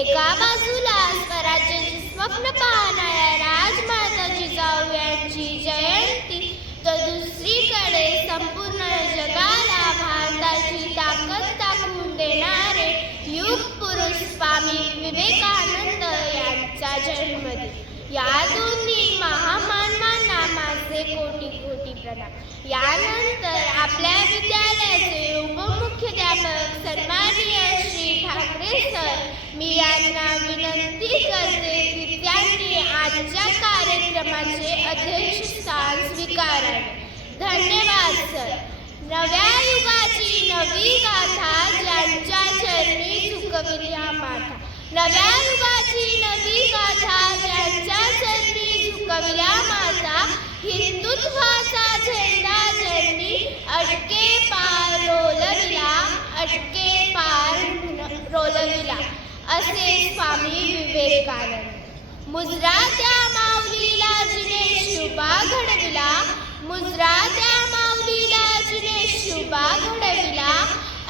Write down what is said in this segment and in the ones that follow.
एका बाजूला स्वराज्याचे स्वप्न पाहणाऱ्या राजमाता जिजाऊ यांची जयंती, तर दुसरीकडे संपूर्ण जगाला भारताची ताकद दाखवून देणारे युग पुरुष स्वामी विवेकानंद यांचा जन्मदिन. या दोन्ही महामानवांना माझे कोटी कोटी प्रणाम. यानंतर आपल्या विद्यालयाचे उपमुख्याध्यापक सन्माननीय श्री ठाकरे सर, मी यांना विनंती करते की त्यांनी आजच्या कार्यक्रमाचे अध्यक्षस्थान स्वीकारावे. धन्यवाद सर. नव्या युगाची नवी गाथा ज्यांच्या चरणी झुकविल्या माथा. नव्या युगाची नवी गाथा ज्यांच्या चरणी झुकविल्या माथा. हिंदुत्वाचा झेंडा ज्यांनी अटके पार रोलविला, अटके पार रोलविला, असे स्वामी विवेकानंद. मुजरा त्या माऊलीला जिने शुभा घडविला, मुजरा त्या माऊलीला जिने शुभा घडविला,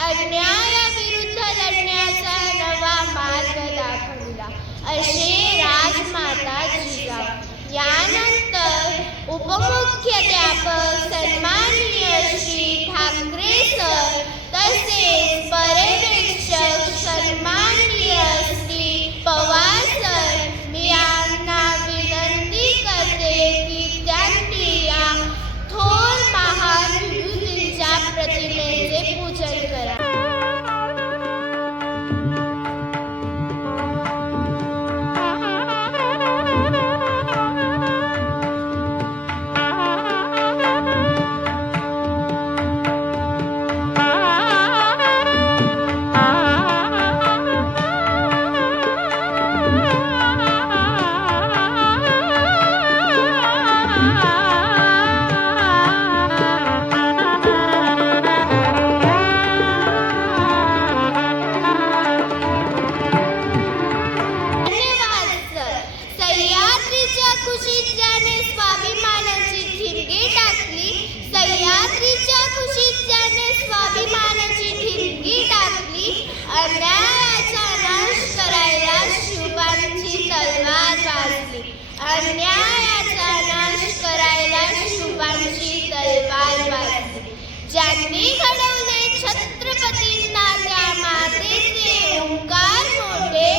अन्यायाविरुद्ध लढण्याचा नवा मार्ग दाखविला, असे राजमाता जिजाऊ. यानंतर उपमुख्याध्यापक सन्माननीय श्री ठाकरे सर, तसेच पर्यवेक्षक सन्माननीय श्री पवार सर, मी यांना विनंती करते की त्यांनी या थोर महान विभूतींच्या प्रतिमेचे पूजन करा. अन्यायाचा नाश करायला शिवबांची तलवार वाजली, अन्यायाचा नाश करायला शिवबांची तलवार वाजली. ज्यांनी घडवले छत्रपतींना त्या मातेचे ओंकार मोठे,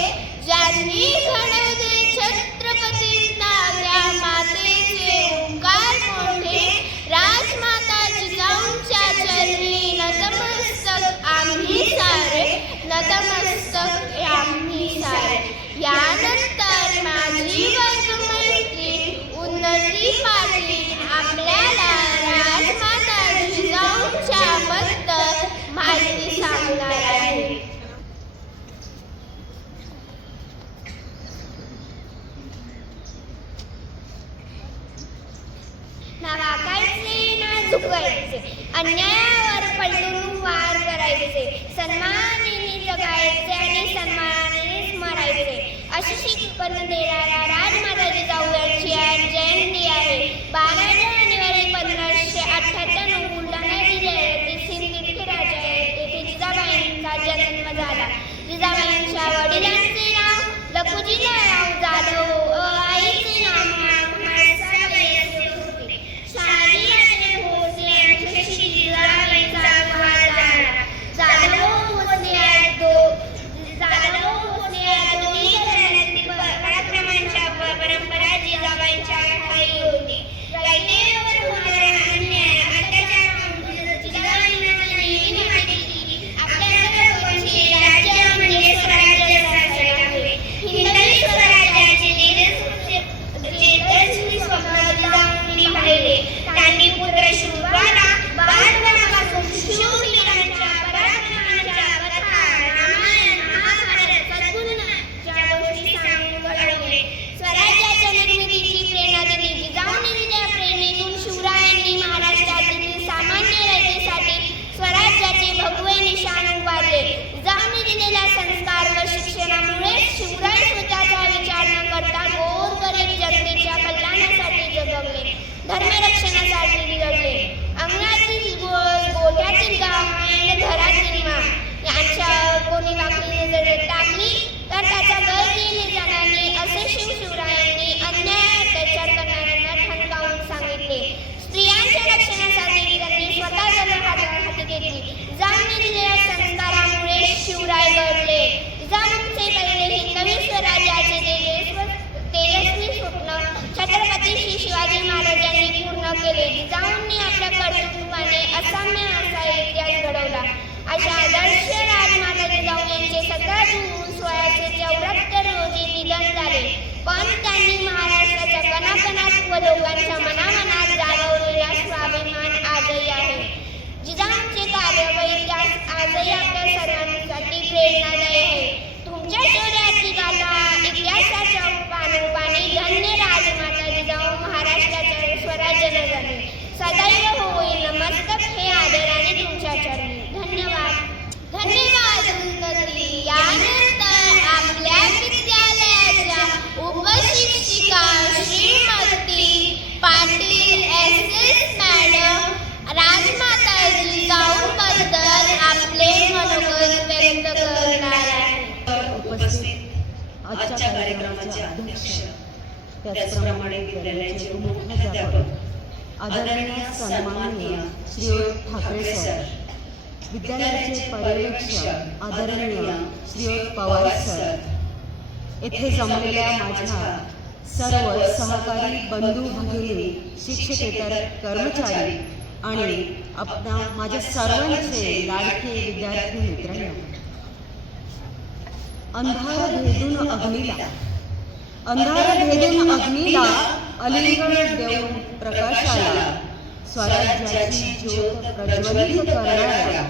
ज्यांनी घडवले छत्रपतींना त्या मातेचे ओंकार मोठे. राजमाता जिजाऊंच्या चरणी नतमस्तक आम्ही सारे, नतमस्तक आम्ही सारे. यानंतर माझी वर्गमैत्रीण उन्नती पाटील आपल्याला राजमाता जिजाऊंच्या बद्दल माहिती सांगणार आहे. ना वाकायचे ना झुकवायचे, अन्यायावर पलटून वार करायचे, सन्मानाने जगायचे आणि सन्मानाने मरायचे, अशी शिकवण देणाऱ्या राजमाता जिजाऊ यांची आज जयंती आहे. 12 जानेवारी 1578 बुलढाणा जिल्ह्यातील सिंदखेडराजा येथे जिजाबाईंचा जन्म झाला. जिजाबाईंच्या वडिलांचे नाव लखुजीराव जाधव, आईचे नाव म्हाळसाबाई असे होते. शालेय भोसले यांच्याशी जिजाबाईंचा विवाह झाला. जाधव भोसले या दोन्ही घराण्यातील पराक्रमांच्या परंपरा जिजाबाईंच्या ठायी होती. केले. जिजाऊंनी आपल्या कर्तृत्वाने असाम्य असा इतिहास घडवला. अशा आदर्श राजमाता जिजाऊ यांचे 17 जून 1674 रोजी निधन झाले. पण त्यांनी महाराष्ट्राच्या कणाकणात व लोकांच्या मनामनात जागवलेला स्वाभिमान आजही आहे. जिजाऊंचे कार्य व इतिहास आजही आपल्या सर्वांसाठी प्रेरणादायी आहे. तुमच्या शौर्याची गाथा इतिहासाच्या पानोपानी धन्य राजमाता जिजाऊ महाराष्ट्राच्या स्वराज्य झाले. सदैव होईल नमस्तक हे आदराने तुमच्या चरणी. धन्यवाद. धन्यवाद उन्नती. यानंतर आपल्या विद्यालयाच्या उपशिक्षिका श्रीमती पाटील SS मॅडम राजमाता जिजाऊंबद्दल आपले मनोगत व्यक्त करणार आहेत. उपस्थित आजच्या कार्यक्रमाचे अध्यक्ष, त्याचप्रमाणे विद्यालयाचे मुख्याध्यापक आदरणीय सन्माननीय श्रीयुत ठाकरे सर, विद्यालयाचे पर्यवेक्षक आदरणीय श्रीयुत पवार सर, येथे जमलेल्या माझ्या सर्व सहकारी बंधू भगिनी, शिक्षकेतर कर्मचारी आणि आपणा माझ्या सर्वांचे लाडके विद्यार्थी मित्रांनो, अंधार भेदून अग्नीला, अंधार भेदून अग्नीला अलीगड देऊन प्रकाशाला, स्वराज्याची ज्योत प्रज्वलित करणाऱ्या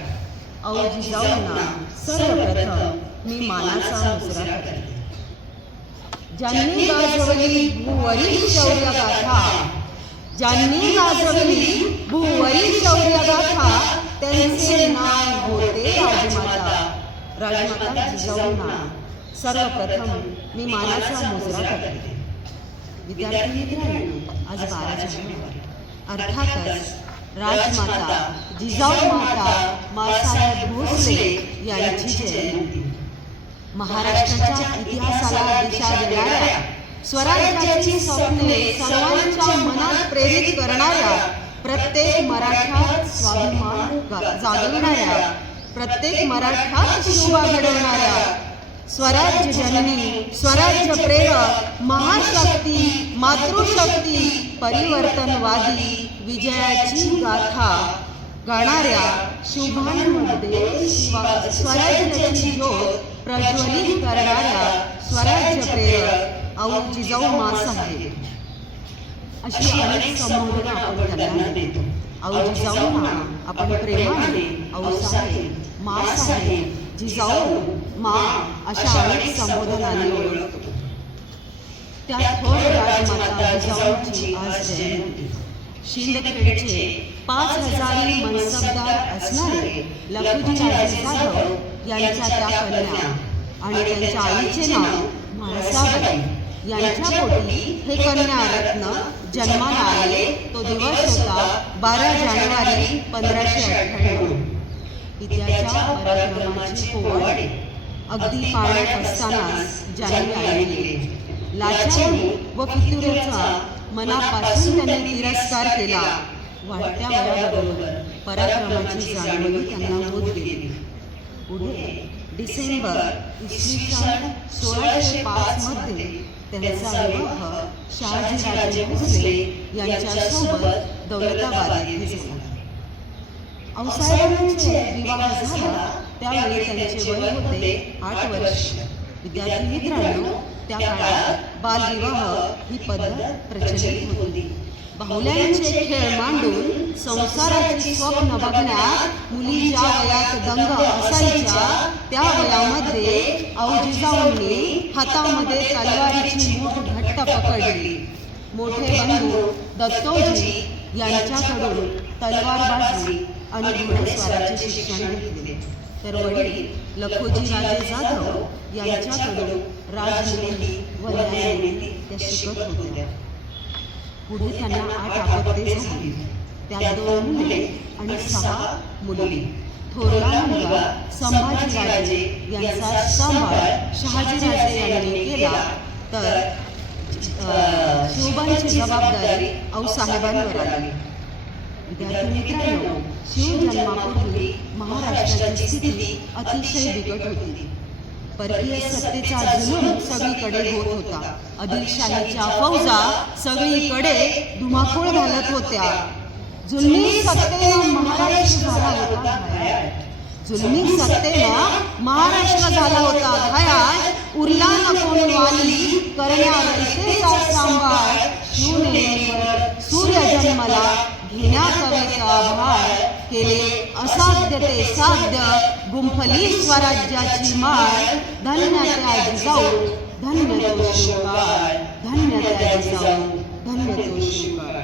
जिजाऊंना सर्वप्रथम मी मानाचा मुजरा करते. ज्यांनी गाजवली भूवरील शौर्य गाथा, ज्यांनी गाजवली भूवरील शौर्य गाथा, त्यांचे नाव होते राजमाता. राजमाता जिजाऊंना सर्वप्रथम मी मानाचा मुजरा करते. विद्यार्थी मित्रांनो, आज 12 जानेवारी, अर्थातच राजमाता जिजाऊ माता मासाहेब भोसले यांची जयंती. महाराष्ट्राच्या इतिहासाला दिशा देणाऱ्या, स्वराज्याची स्वप्ने सर्वांच्या मनात प्रेरित करणाऱ्या, प्रत्येक मराठ्यात स्वाभिमान जागविणाऱ्या, प्रत्येक मराठ्यात शोभा घडवणाऱ्या, स्वराज्य जननी, स्वराज्य प्रेरक, महाशक्ती, मातृशक्ती, परिवर्तनवादी, विजयाची गाथा गाणाऱ्या शुभांमध्ये स्वराज्याची ज्योत प्रज्वलित करणाऱ्या स्वराज्य प्रेरक जिजाऊ मासाहेब, अशी अनेक संबोधनं आपण त्यांना देतो. जिजाऊंना आपण प्रेमाने साहेब, मासाहेब, जिजाऊ मा अशा अनेक संबोधनाने ओळखतो. त्या थोर राजमाता जिजाऊंची आज जयंती. शिंदखेडचे 5000 मनसबदार असणारे लखुजीराजे जाधव यांच्या त्या कन्या आणि त्यांच्या आईचे नाव म्हाळसाबाई यांच्या पोटी हे कन्या रत्न जन्माला आले. तो दिवस होता 12 जानेवारी 1598. पित्याच्या पराक्रमाची पोवाडे अगदी पाळत असतानाच ज्यांनी ऐकले. लाचारी व फितुरेचा मनापासून त्यांनी तिरस्कार केला. वाढत्या वयाबरोबर पराक्रमाची जाणीवही त्यांना होत गेली. पुढे डिसेंबर इसवी सन 1605 मध्ये त्यांचा विवाह शहाजीराजे भोसले यांच्यासोबत दौलताबाद येथे झाला. औसाहेबांचे विवाह झाला त्यावेळी त्यांचे वय होते 8 वर्ष. विद्यार्थी मित्रांनो, त्या काळात बालविवाह ही पद्धत प्रचलित होती. बाहुल्यांचे खेळ मांडून संसाराचे स्वप्न बघण्यात मुली ज्या वयात दंग असायच्या त्या वयामध्ये जिजाऊंनी हातामध्ये तलवारीची मूठ घट्ट पकडली. मोठे बंधू दत्तोजी यांच्याकडून तलवारबाजी आणि घोडेस्वाराचे शिक्षण घेतले, तर वडील लखोजीराजे जाधव यांच्याकडून राजनीती व न्यायनीती त्या शिकत होत्या. पुढे त्यांना 8 अपत्ये झाली. त्यात 2 मुले आणि 6 मुली. थोरला मुलगा संभाजीराजे यांचा सांभाळ शहाजीराजे यांनी केला, तर शिवबांची जबाबदारी औसाहेबांवर आली. विद्यार्थी मित्रांनो, शिवजन्मापूर्वी महाराष्ट्राची स्थिती अतिशय बिकट होती. परकीय सत्तेचा जुलूम सगळीकडे होत होता. आदिलशाहीच्या फौजा सगळीकडे धुमाकूळ घालत होत्या. जुलमी सत्तेनं महाराष्ट्र झाला होता घायाळ. जुलमी सत्तेनं महाराष्ट्र झाला होता घायाळ. उरला न कोण वाली करण्यावरचा सांभाळ. शिवनेरीवर सूर्य जन्मला घेण्या कवेचा आभाळ. केले असाध्य ते साध्य गुंफली स्वराज्याची माळ. धन्य त्या जिजाऊ धन्य तो शिवकाळ. धन्य त्या जिजाऊ धन्य तो शिवकाळ.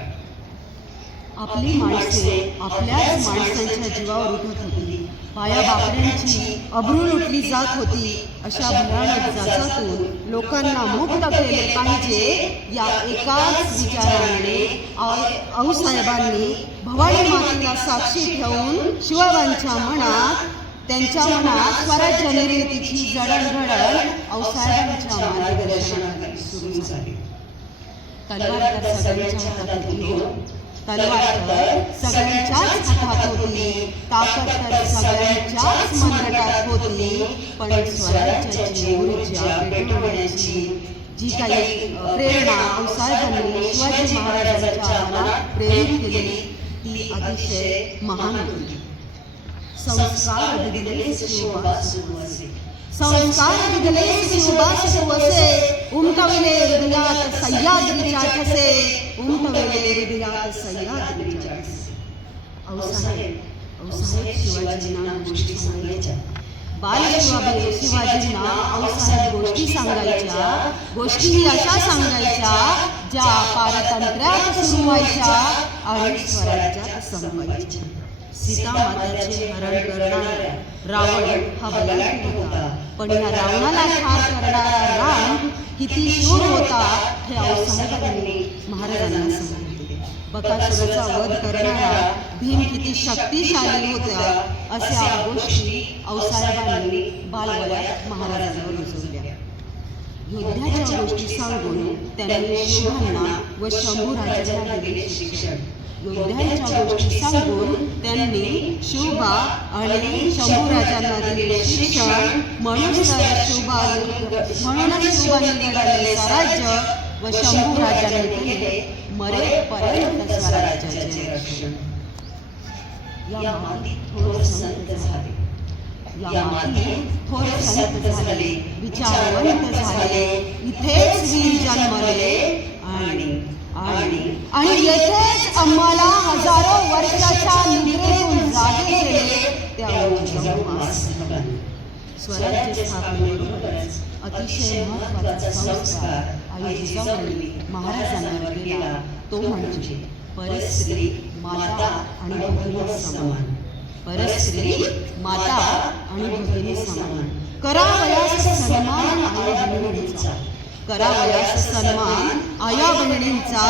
आपली माणसे आपल्याच माणसांच्या जीवावर उठत होती. पाया बापड्यांची अब्रू लुटली जात होती. अशा भयानक जाचातून लोकांना मुक्त केले पाहिजे या एकाच विचाराने आऊसाहेबांनी भवानी मातेला साक्षी ठेवून शिवबांच्या मनात त्यांच्या मनात स्वराज्य निर्मितीची जडणघडण आऊसाहेबांच्या मार्गदर्शनाखाली सुरू झाली. तलवार तर सगळ्यांच्या हातात होती. तलवार तर सगळ्यांच्याच हातात होती. ताकद तर सगळ्यांच्याच मनगटात होती. पण स्वराज्याची ऊर्जा पेटवण्याची जी काही प्रेरणा आऊसाहेबांनी शिवाजी महाराजांच्या मनात प्रेरित केली ती अतिशय महान होती. संस्कार दिले शिवबास सुवसे. संस्कार दिले शिवबास सुवसे. उमटविले हृदयात सह्याद्रीच्या ठसे. उमटविले हृदयात सह्याद्रीच्या ठसे. आऊसाहेब शिवाजींना गोष्टी सांगायच्या. शिवाजींना आऊसाहेब गोष्टी सांगायच्या. गोष्टी अशा सांगायच्या ज्या पारतंत्र्यात सुरू व्हायच्या आणि स्वराज्यात संपवायच्या. सीता माताचे हरण करणारा रावण हा बलाढ्य होता. पण या रावणाला ठार करणारा राम किती शूर होता हे आऊसाहेबांनी महाराजांना सांगितले. बकासुराचा वध करणारा भीम किती शक्तिशाली होता अशा गोष्टी आऊसाहेबांनी बालवयात महाराजांवर रुजवल्या. योद्ध्याच्या गोष्टी सांगून त्यांनी शिवबांना व शंभूराजांना दिले शिक्षण. योद्ध्यांच्या गोष्टी सांगून त्यांनी शिवबा आणि शंभूराजांना दिले शिक्षण. म्हणूनच शिवबांनी लढले स्वराज्य व शंभूराजांनी केले मरेपर्यंत स्वराज्याचे रक्षण. या मातीत थोर संत झाले. या मातीत थोर संत झाले. विचारवंत झाले. इथेच वीर जन्मले आणि येथेच आम्हाला हजारो वर्षाच्या निद्रेतून जागे केले. त्या स्वराज्य स्थापनेबरोबरच अतिशय महत्त्वाचा संस्कार आई जिजाऊंनी महाराजांना केला तो म्हणजे परस्त्री माता आणि भगिनी समान. परस्त्री माता आणि भगिनी समान. करावयास सन्मान आया बहिणींचा. करावयास सन्मान आया बहिणींचा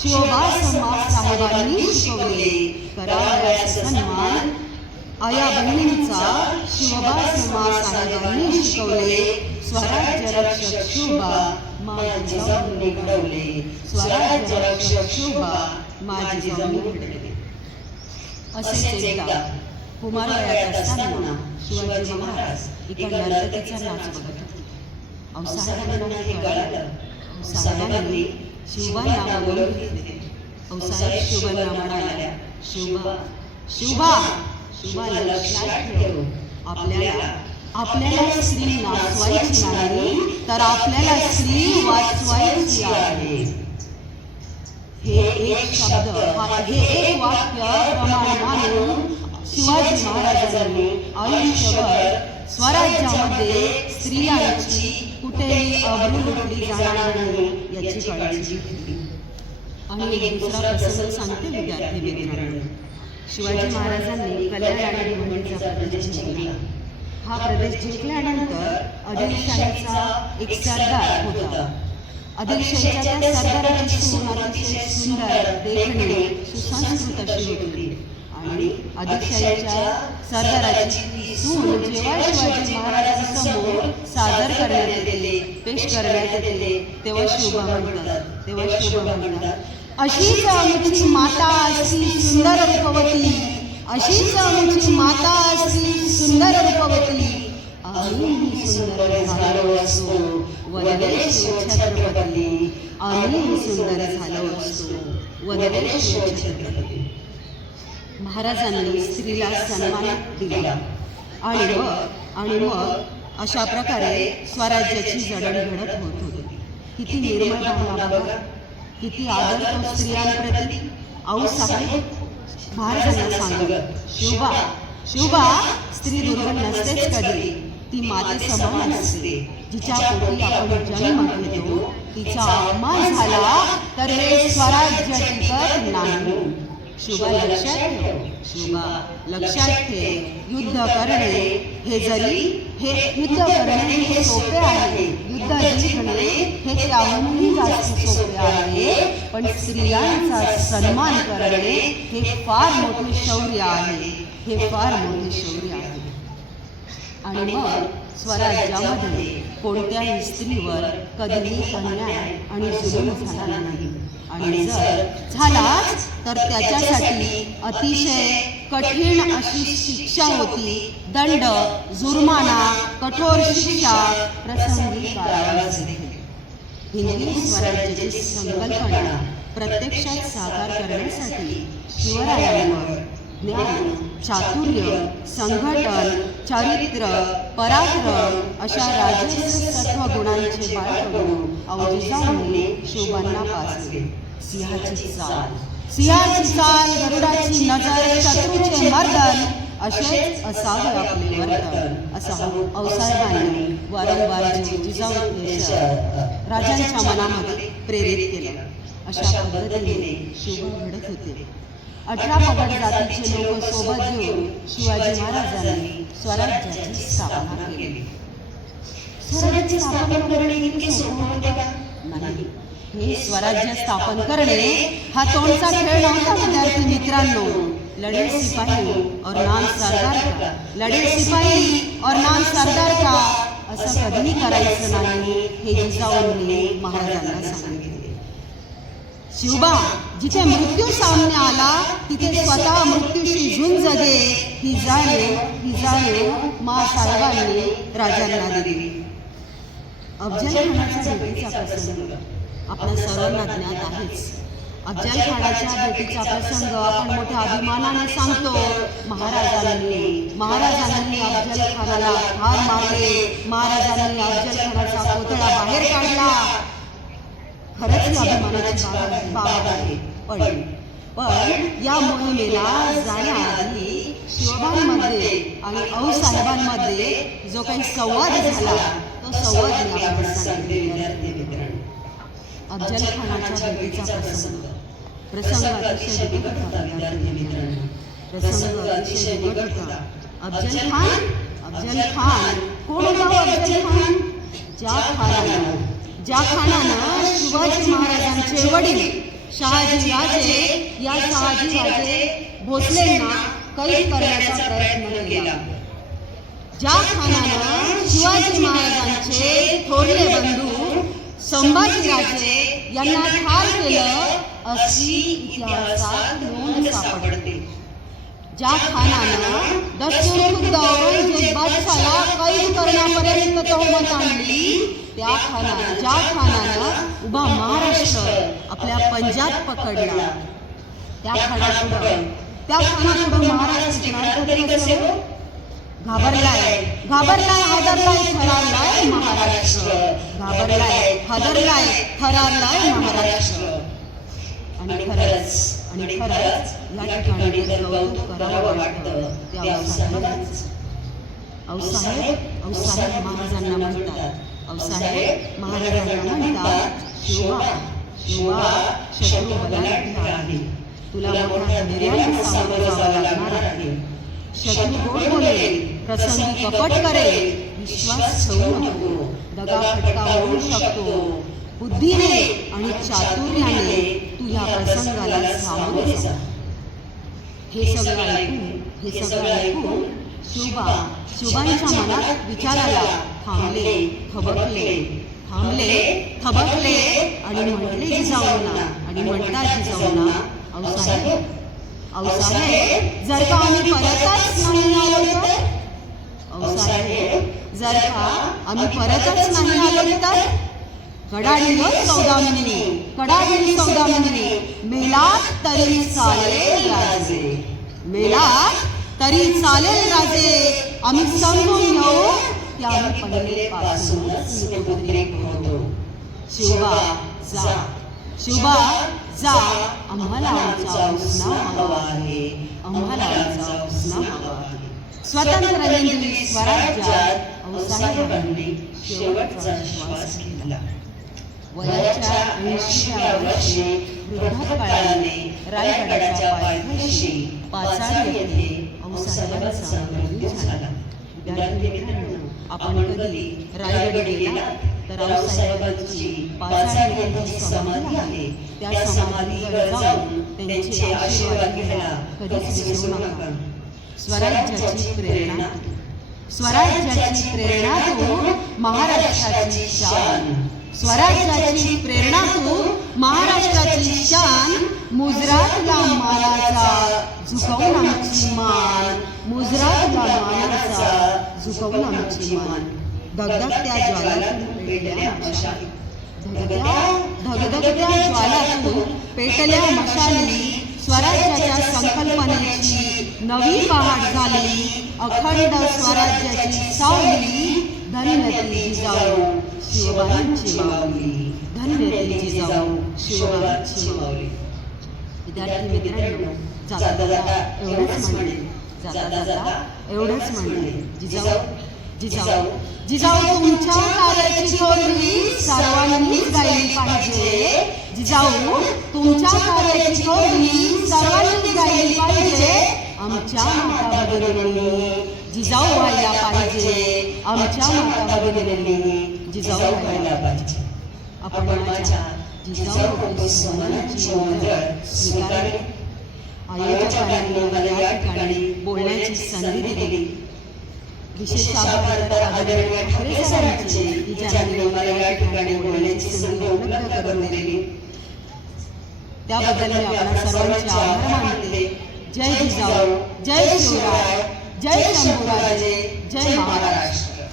शिवबा समाज साहेबांनी शिकवले. करावयास सन्मान आया बहिणींचा शिवबा समाज साहेबांनी शिकवले. स्वराज्य रक्षक शिवबा माझी जिजाऊंनी घडवले. स्वराज्य रक्षक शिवबा माझी जिजाऊंनी घडवले. असेच एकदा कुमारवयात असताना शिवाजी महाराज एका नर्तकीचा नाच बघत होते. आऊसाहेबांना हे कळलं. आऊसाहेबांनी शिवबांना बोलवून घेतले. आऊसाहेब शिवबांना म्हणाल्या, शिवबा लक्षात ठेव. आपल्याला स्त्री नाचवायची नाही तर आपल्याला स्त्री वाचवायची आहे. हे एक वाक्य प्रमाण मानून शिवाजी महाराजांनी आयुष्यभर स्वराज्यामध्ये स्त्रियांची कुठेही अब्रू लुटली जाणार नाही याची काळजी घेतली. आणि एक दुसरा प्रसंग सांगते विद्यार्थी मित्रांनो. शिवाजी महाराजांनी कल्याण आणि भिवंडीचा प्रदेश जिंकला. हा प्रदेश जिंकल्यानंतर आदिलशाहीचा एक सरदार होता. आदिलशाहीच्या त्या सरदाराची सून अतिशय सुंदर, देखणी, सुसंस्कृत अशी होती. आणि आदिलशाहीच्या सरदाराची सून जेव्हा शिवाजी महाराजांसमोर सादर करण्यात येते, पेश करण्यात येते, तेव्हा शिवबा म्हणतात, अशीच आमची माता असती सुंदर रूपवती. अशीच आमची माता असती सुंदर रूपवती. आम्ही सुंदर झालो असतो वदले शिवछत्रपती. आम्ही सुंदर झालो असतो वदले शिवछत्रपती. महाराजांनी स्त्रीला सन्मान दिला आणि मग अशा प्रकारे स्वराज्याची जडणघडत होत होती. किती निर्मळ भावना बघा, किती आदर तो स्त्रियांप्रती. आऊसाहेब महाराजांना सांगत, शिवबा स्त्री दुर्बल नसतेच कधी, ती माते समान असते. जिच्या पोटी आपण जन्म घेतो तिचा अपमान झाला तर हे स्वराज्य टिकत नाही. शिवबा लक्षात ठेव, युद्ध करणे हे सोपे आहे, युद्ध जिंकणे हे त्याहूनही जास्त सोपे आहे, पण स्त्रियांचा सन्मान करणे हे फार मोठे शौर्य आहे, आणि मग स्वराज्यामध्ये कोणत्याही स्त्रीवर कधीही अन्याय आणि जुलूम झाला नाही, आणि जर झालाच तर त्याच्यासाठी अतिशय कठीण अशी शिक्षा होती. दंड, जुर्माना, कठोर शिक्षा, प्रसंगी कारावास देखील. हिंदवी स्वराज्याची संकल्पना प्रत्यक्षात साकार करण्यासाठी शिवरायांवर ज्ञान, चातुर्य, संघटन, चरित्र, पराक्रम अशा राजस सत्वगुणांचे बाळ करून अवजिजाऊंनी शिवबांना पाजले. सिंहाची चाल, गरुडाची नजर, शत्रूचे मर्दन असेच असावे आपले वर्तन, असं औसाहेबांनी वारंवार जिजाऊ राजांच्या मनामध्ये प्रेरित केले. अशा पद्धतीने शिवबा घडत होते. 18 पगड जातीचे लोक सोबत घेऊन शिवाजी महाराजांनी स्वराज्याची स्थापना केली. स्वराज्य स्थापन करणे इतके सोपे होते का? नाही. हे स्वराज्य स्थापन करणे हा तोंडचा खेळ नव्हता विद्यार्थी मित्रांनो. लढे सिपाही और नाम सरदार का असं कधीही करायचं नाही, हे जिजाऊंनी महाराजांना सांगितले. शिवबा, जिथे मृत्यू सामने आला तिथे स्वतः मृत्यूशी झुंज दे, ही जाणीव माँसाहेबांनी राजांना दिली. अफजल खानाच्या भेटीचा प्रसंग आपल्या सर्वांना ज्ञात आहेच. अफजल खानाच्या भेटीचा प्रसंग आपण मोठ्या अभिमानाने सांगतो. महाराजांनी अफजल खानाला ठार मारले. महाराजांनी अफजल खानाचा पुतळा बाहेर काढला. खरंच ही अभिमानाची बाब आहे. पण या मोहिमेला जाण्याआधी शिवबांमध्ये आणि आऊसाहेबांमध्ये जो काही संवाद झाला तो संवाद मी आपल्याला सांगितले. अफजल खानाच्या भेटीचा प्रसंग अतिशय बिकट होता. अफजल खान कोण होता? अफजल खान ज्या खानानं शिवाजी महाराजांचे वडील शहाजी राजे भोसलेंना कैद करण्याचा प्रयत्न केला. ज्या खानानं शिवाजी महाराजांचे थोरले बंधू संभाजीराजे यांना ठार केलं अशी इतिहासात नोंद सापडते. ज्या खानानं दस्तूर औरंगजेब बादशाला कैद करण्यापर्यंत तोहमत आणली, ज्या खानानं उभा महाराष्ट्र आपल्या पंजाब पकडला, त्या खानापुढं महाराष्ट्र कसे घाबरलाय, हादरलाय, थरारलाय महाराष्ट्र. महाराष्ट्र. आणि खरंच या ठिकाणी कौतुक करावं वाटतं त्या आऊसाहेब महाराजांना म्हणतात. शिवा शत्रू बलाढ्य आहे, तुला मोठ्या धैर्याने सामोरं जावं लागणार आहे. शत्रू गोड बोलेल, प्रसंगी कपट करेल, विश्वास ठेवू नको. दगा फटका होऊ शकतो. बुद्धीने आणि चातुर्याने तू या प्रसंगाला सामोरे जा. हे सगळं ऐकून शिवबांच्या मनात विचाराला थांबले, आणि म्हटले जिजाऊंना, आऊसाहेब जर का आम्ही परतच नाही आलो तर कडाडील सौदामिनी मेला तरी चालेल राजे. मेला तरी चालेल राजे, आम्ही समजून घेऊ की आम्ही पहिलेपासूनच निपुत्रिक होतो. शिवबा जा, शिवबा जा, आम्हाला आमचा उसना हवा आहे, आम्हाला आमचा उसना हवा आहे. स्वतंत्र हिंदवी स्वराज्यात औसाहेबांनी शेवटचा श्वास घेतला. वयाच्या 80व्या वर्षी वृद्धापकाळाने रायगडाच्या पायथ्याशी पाचाड येथे औसाहेबांचा मृत्यू झाला. विद्यार्थी मित्रांनो, आपण कधी रायगड गेला तर औसाहेबांची पाचाड येथे जी समाधी आहे त्या समाधीवर जाऊन त्यांचे आशीर्वाद घ्यायला कधीच विसरू नका. स्वराज्याची प्रेरणा, स्वराज्याची प्रेरणा तू महाराष्ट्राची शान, स्वराज्याची प्रेरणा तू महाराष्ट्राची शान. मुजरातला मानाचा झुकवून आमची मान, मुजरातला मानाचा झुकवून आमची मान. धगधगत्या ज्वालातून पेटल्या मशाली, धगधगत्या ज्वालातून पेटल्या मशाली. स्वराज्याच्या संकल्पनेची नवी पहाट झाली. अखंड स्वराज्याची सावली, धन्य ती जिजाऊ शिवबाईंची माऊली, धन्य ती जिजाऊ शिवबाईंची माऊली. विद्यार्थी मित्रांनो, जाता जाता एवढंच म्हणले, जाता जाता एवढंच म्हणले, जिजाऊ जिजाऊ जिजाऊ तुमच्या कार्याची थोरवी सर्वांनीच गायली पाहिजे. जिजाऊ तुमच्या कार्याची थोरवी सर्वांनीच गायली पाहिजे. आमच्या माता भगिनींनी जिजाऊ व्हायला पाहिजे, आमच्या माता भगिनींनी जिजाऊ व्हायला पाहिजे. आपण माझ्या जिजाऊ स्मरणाची ओंजळ स्वीकारली. आईच्या पाण्याने मला या ठिकाणी बोलण्याची संधी दिली. विशेष आभार आदरणीय ठाकरे सरांचे की ज्यांनी मला या ठिकाणी बोलण्याची संधी उपलब्ध करून दिली. त्याबद्दल मी आपल्या सर्वांचे आभार मानते. जय जिजाऊ, जय शिवराय, जय शंभूराजे, जय महाराष्ट्र.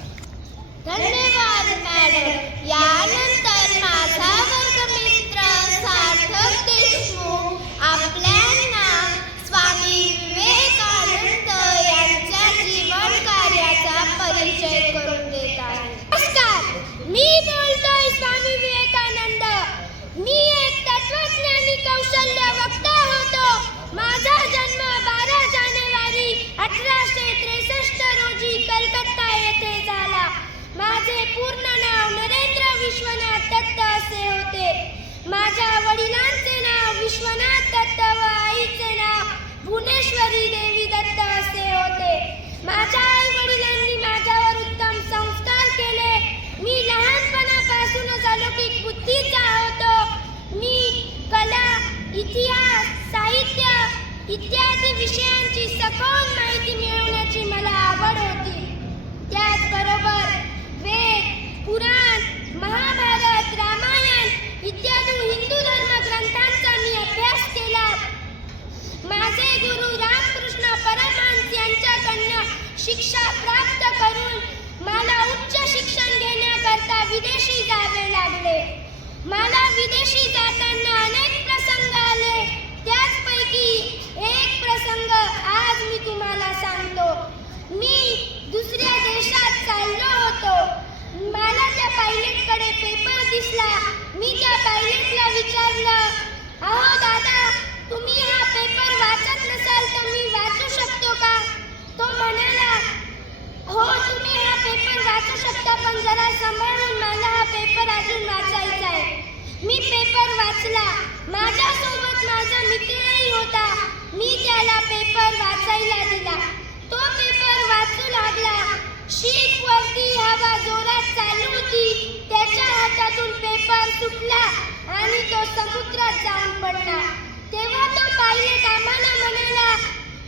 धन्यवाद मॅडम. यानंतर माझा वर्गमित्र सार्थक देशमुख आपल्यांना स्वामी विवेकानंद यांच्या जीवन कार्याचा परिचय करून देत आहे. नमस्कार, मी बोलतोय स्वामी विवेकानंद. मी एक तत्वज्ञानी कौशल्य वक्ता होतो. माझा जन्म 12 जानेवारी 1863 रोजी कलकत्ता येथे झाला. माझे पूर्ण नाव नरेंद्र विश्वनाथ दत्त असे होते. माझ्या वडिलांचे नाव विश्वनाथ दत्त व आईचे नाव भुवनेश्वरी देवी दत्त असे होते. माझ्या आई वडिलांनी माझ्यावर उत्तम संस्कार केले. मी लहानपणापासूनच अलौकिक बुद्धीचा होतो. मी कला, इतिहास, साहित्य इत्यादी विषयांची सखोल माहिती मिळवण्याची मला आवड होती. त्याचबरोबर वेद, पुराण, महाभारत, रामायण इत्यादी हिंदू धर्म ग्रंथांचा मी अभ्यास केला. माझे गुरु रामकृष्ण परमहंस यांच्याकडनं शिक्षा प्राप्त करून मला उच्च शिक्षण घेण्याकरता विदेशी जावे लागले. मला विदेशी जाताना अनेक प्रसंग आले. त्याचपैकी एक प्रसंग आज मी तुम्हाला सांगतो. मी दुसऱ्या देशात चाललो होतो. मला त्या पायलटकडे पेपर दिसला. मी त्या पायलटला विचारलं, अहो दादा, तुम्ही हा पेपर वाचत नसाल तर मी वाचू शकतो का? तो म्हणाला, हो तुम्ही हा पेपर वाचू शकता, पण जरा सांभाळून, मला हा पेपर अजून वाचायचा आहे. मी पेपर वाचला. माझ्यासोबत माझा मित्रही होता. मी त्याला पेपर वाचायला दिला. तो पेपर वाचू लागला. शिप वरती हवा जोरात चालू होती. त्याच्या हातातून पेपर सुटला आणि तो समुद्रात जाऊन पडला. तेव्हा तो पायलट आम्हाला म्हणाला,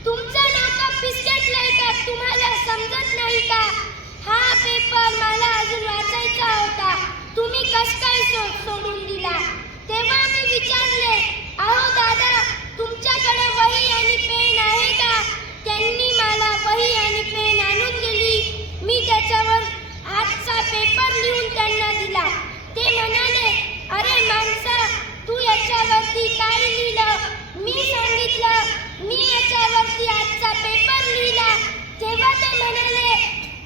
तुमचं डोकं फिसकटलंय का? तुम्हाला समजत नाही का? हा पेपर मला अजून वाचायचा होता. तुम्ही कसं काय सोडून दिला? तेव्हा मी विचारले, अहो दादा, तुमच्याकडे वही आणि पेन आहे का? त्यांनी मला वही आणि पेन आणून दिली. मी त्याच्यावर आजचा पेपर लिहून त्यांना दिला. ते म्हणाले, अरे माणसा, तू याच्यावरती काय लिहिलं? मी सांगितलं, मी याच्यावरती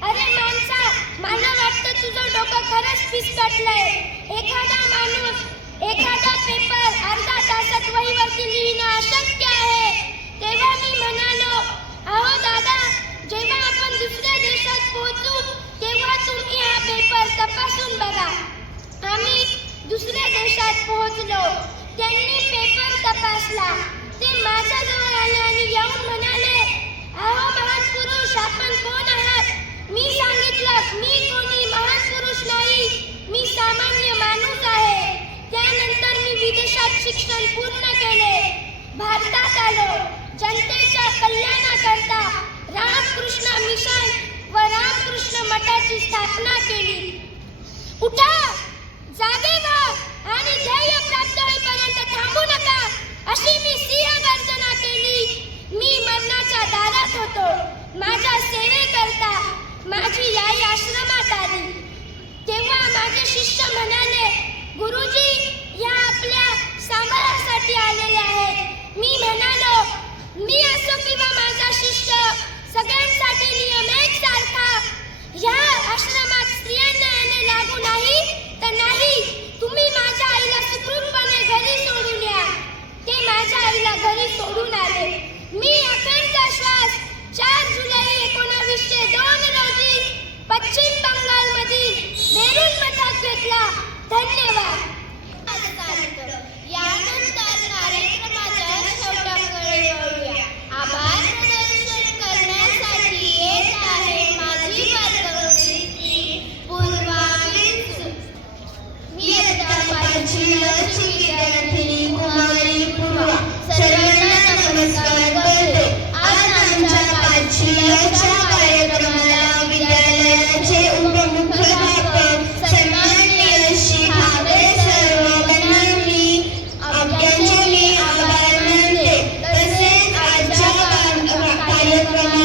अरे माणसा, मला वाटतं तुझं डोकं खरंच पिसकटलंय. एखादा माणूस एखादा पेपर अर्धा तासात वहीवरती लिहिणं अशक्य आहे. तेव्हा मी म्हणालो, अहो दादा, जेव्हा आपण दुसऱ्या देशात पोहोचू तेव्हा तुम्ही हा पेपर तपासून बघा. आम्ही दुसऱ्या देशात पोहोचलो. त्यांनी पेपर तपासला. ते माझ्याजवळ आले आणि येऊन म्हणाले, अहो महान पुरुष, आपण कोण आहात? मी सांगितलं, मी कोणी महान पुरुष नाही, मी सामान्य माणूस आहे. त्यानंतर मी विदेशात शिक्षण पूर्ण केले. भारतात आलो. जनतेच्या कल्याणाकरता रामकृष्ण मिशन व रामकृष्ण मठाची स्थापना केली. उठा, जागे व्हा आणि ध्येय प्राप्त होईपर्यंत थांबू नका, अशी मी सिंह गर्जना केली. मी मरणाच्या दारात होतो. माझ्या सेवेकरता माझी आई आश्रमात आली. तेव्हा माझे शिष्य म्हणाले, गुरुजी, या आपल्या सांभाळासाठी आलेले आहेत. मी म्हणालो, मी असो किंवा माझा शिष्य, सगळ्यांसाठी नियम एकसारखा. या आश्रमात स्त्रियांना येणे लागू नाही तर नाही. तुम्ही माझ्या आईला सुखरूपपणे घरी सोडून या. ते माझ्या आईला घरी सोडून आले. मी अखेरचा श्वास 4 जुलै 1902 रोजी पश्चिम बंगालमधील बेरुल मठात घेतला. धन्यवाद. यानंतर कार्यक्रमाच्या शेवटाकडे वळूया. आभार प्रदर्शन करण्यासाठी येत आहे माझी वर्गमित्र पूर्वा विंचू. मी इयत्ता 5ची विद्यार्थिनी कुमारी पूर्वा. सर्वांना नमस्कार करते. आज आमच्या 5च्या कार्यक्रमाला विद्यालयाचे उपमुख्याध्यापक सन्माननीय श्री भागरे सर व बंधूंनी त्यांचे मी आभार मानते. तसेच आजच्या कार्यक्रमात